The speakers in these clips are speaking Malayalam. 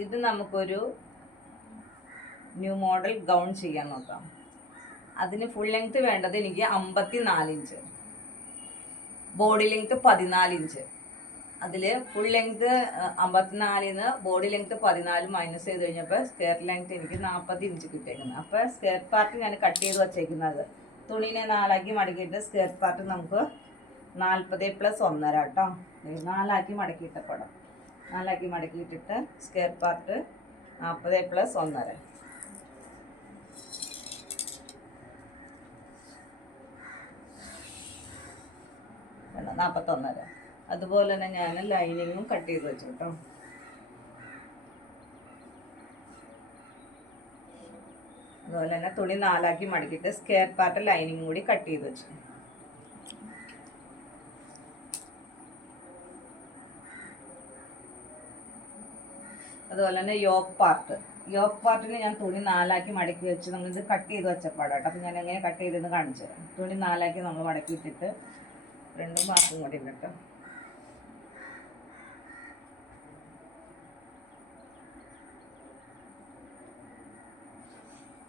ഇത് നമുക്കൊരു ന്യൂ മോഡൽ ഗൗൺ ചെയ്യാൻ നോക്കാം. അതിന് ഫുൾ ലെങ്ത് വേണ്ടത് എനിക്ക് 54 ഇഞ്ച്, ബോഡി ലെങ്ത് 14 ഇഞ്ച്. അതിൽ full length 54 body length 14 minus ചെയ്ത് കഴിഞ്ഞപ്പോൾ സ്ക്വയർ ലെങ്ത് എനിക്ക് 40 ഇഞ്ച് കിട്ടിയേക്കുന്നത്. അപ്പോൾ സ്ക്വയർ പാർട്ട് ഞാൻ കട്ട് ചെയ്ത് വച്ചേക്കുന്നത്. തുണീനെ 4 മടക്കിയിട്ട് സ്ക്വയർ പാർട്ട് നമുക്ക് 40 + 1.5 കേട്ടോ. 4 മടക്കിയിട്ട പടം 4 മടക്കിയിട്ടിട്ട് സ്ക്വയർ പാർട്ട് 40 + 1.5. 41. അതുപോലെ തന്നെ ഞാൻ ലൈനിങ്ങും കട്ട് ചെയ്ത് വെച്ചു കേട്ടോ. അതുപോലെ തന്നെ തുണി 4 മടക്കിയിട്ട് സ്ക്വയർ പാർട്ട് ലൈനിങ് കൂടി കട്ട് ചെയ്ത് വെച്ചു. അതുപോലെ തന്നെ യോക്ക് പാർട്ടിന് ഞാൻ തുണി 4 മടക്കി വെച്ച് നമ്മളിത് കട്ട് ചെയ്ത് വെച്ചപ്പാടാട്ടോ. അപ്പം ഞാൻ എങ്ങനെ കട്ട് ചെയ്തെന്ന് കാണിച്ചു തരാം. തുണി 4 നമ്മൾ മടക്കിയിട്ടിട്ട് 2 ഭാഗം കൂടി ഉണ്ട് കേട്ടോ.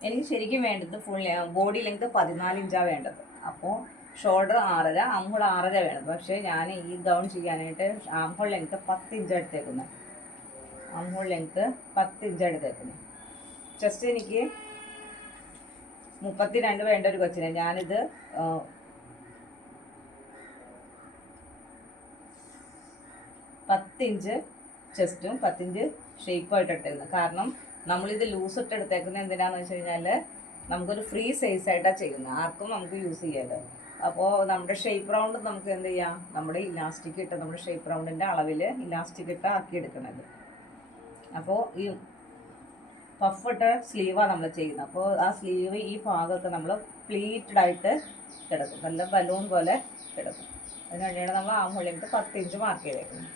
എനിക്ക് ശരിക്കും വേണ്ടത് ഫുൾ ബോഡി ലെങ്ത് 14 ഇഞ്ചാണ് വേണ്ടത്. അപ്പോൾ ഷോൾഡർ 6.5, ആംഹോൾ 6.5 വേണ്ടത്. പക്ഷേ ഞാൻ ഈ ഗൗൺ ചെയ്യാനായിട്ട് ആംഹോൾ ലെങ്ത് 10 ഇഞ്ച് എടുത്തേക്കുന്നത്. ആംഹോൾ ലെങ്ത് 10 ഇഞ്ച് എടുത്തേക്കുന്നത്. ജസ്റ്റ് എനിക്ക് 32 വേണ്ട ഒരു കൊച്ചിനെ ഞാനിത് 10 ഇഞ്ച് ചെസ്റ്റും 10 ഇഞ്ച് ഷേപ്പായിട്ട് ഇട്ടേക്കുന്നത്. കാരണം നമ്മളിത് ലൂസ് ഇട്ട് എടുത്തേക്കുന്നത് എന്തിനാന്ന് വെച്ച് കഴിഞ്ഞാൽ നമുക്കൊരു ഫ്രീ സൈസായിട്ടാണ് ചെയ്യുന്നത്. ആർക്കും നമുക്ക് യൂസ് ചെയ്യാമല്ലോ. അപ്പോൾ നമ്മുടെ ഷേപ്പ് റൗണ്ട് നമുക്ക് എന്ത് ചെയ്യാം, നമ്മുടെ ഇലാസ്റ്റിക് ഇട്ട് നമ്മുടെ ഷേപ്പ് റൗണ്ടിൻ്റെ അളവിൽ ഇലാസ്റ്റിക് ഇട്ട് ആക്കിയെടുക്കണത്. അപ്പോൾ ഈ പഫ് ഇട്ട സ്ലീവാണ് നമ്മൾ ചെയ്യുന്നത്. അപ്പോൾ ആ സ്ലീവ് ഈ ഭാഗമൊക്കെ നമ്മൾ പ്ലീറ്റഡ് ആയിട്ട് കിടക്കും, നല്ല ബലൂൺ പോലെ കിടക്കും. അതിന് വേണ്ടിയാണ് നമ്മൾ ആംഹോൾ ലെങ്ത് 10 ഇഞ്ച് മാർക്ക് ചെയ്തേക്കുന്നത്.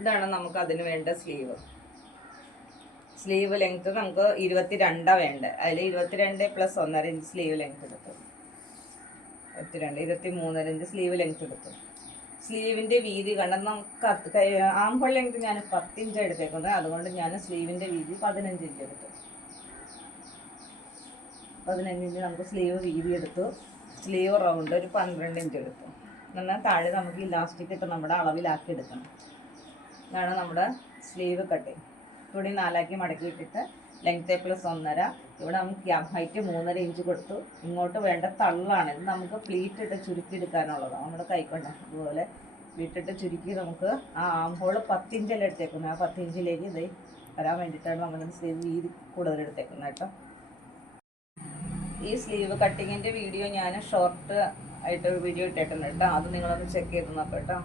ഇതാണ് നമുക്ക് അതിന് വേണ്ട സ്ലീവ് ലെങ്ത് നമുക്ക് 22 വേണ്ടത്. അതിൽ 22 + 1.5 ഇഞ്ച് സ്ലീവ് ലെങ്ത് എടുക്കും. 23.5 ഇഞ്ച് സ്ലീവ് ലെങ്ത് എടുക്കും. സ്ലീവിൻ്റെ വീതി കണ്ട നമുക്ക് ആംഹോൾ ലെങ്ത് ഞാൻ 10 ഇഞ്ച് എടുത്തേക്കുന്നത്. അതുകൊണ്ട് ഞാൻ സ്ലീവിൻ്റെ വീതി 15 ഇഞ്ച് എടുത്തു. 15 ഇഞ്ച് നമുക്ക് സ്ലീവ് വീതി എടുത്തു. സ്ലീവ് റൗണ്ട് ഒരു 12 ഇഞ്ച് എടുത്തു. എന്നാൽ താഴെ നമുക്ക് ഇലാസ്റ്റിക് ഇട്ട് നമ്മുടെ അളവിലാക്കി എടുക്കണം. ഇതാണ് നമ്മുടെ സ്ലീവ് കട്ടിങ്. തുണി 4 മടക്കിയിട്ടിട്ട് ലെങ്ത് + 1.5. ഇവിടെ നമുക്ക് ഹൈറ്റ് 3.5 ഇഞ്ച് കൊടുത്തു. ഇങ്ങോട്ട് വേണ്ട തള്ളാണ്. ഇത് നമുക്ക് പ്ലീറ്റ് ഇട്ട് ചുരുക്കി എടുക്കാനുള്ളതാണ്. നമ്മുടെ കൈക്കൊണ്ട് അതുപോലെ പ്ലീറ്റിട്ട് ചുരുക്കി നമുക്ക് ആ ആംഹോൾ 10 ഇഞ്ചെല്ലാം എടുത്തേക്കുന്നത്. ആ 10 ഇഞ്ചിലേക്ക് ഇത് വരാൻ വേണ്ടിയിട്ടാണ് നമ്മൾ സ്ലീവ് വീതി കൂടുതൽ എടുത്തേക്കുന്നത് കേട്ടോ. ഈ സ്ലീവ് കട്ടിങ്ങിൻ്റെ വീഡിയോ ഞാൻ ഷോർട്ട് ആയിട്ട് വീഡിയോ ഇട്ടിട്ടുണ്ട് കേട്ടോ. അത് നിങ്ങളൊന്ന് ചെക്ക് ചെയ്ത് നോക്കാം കേട്ടോ.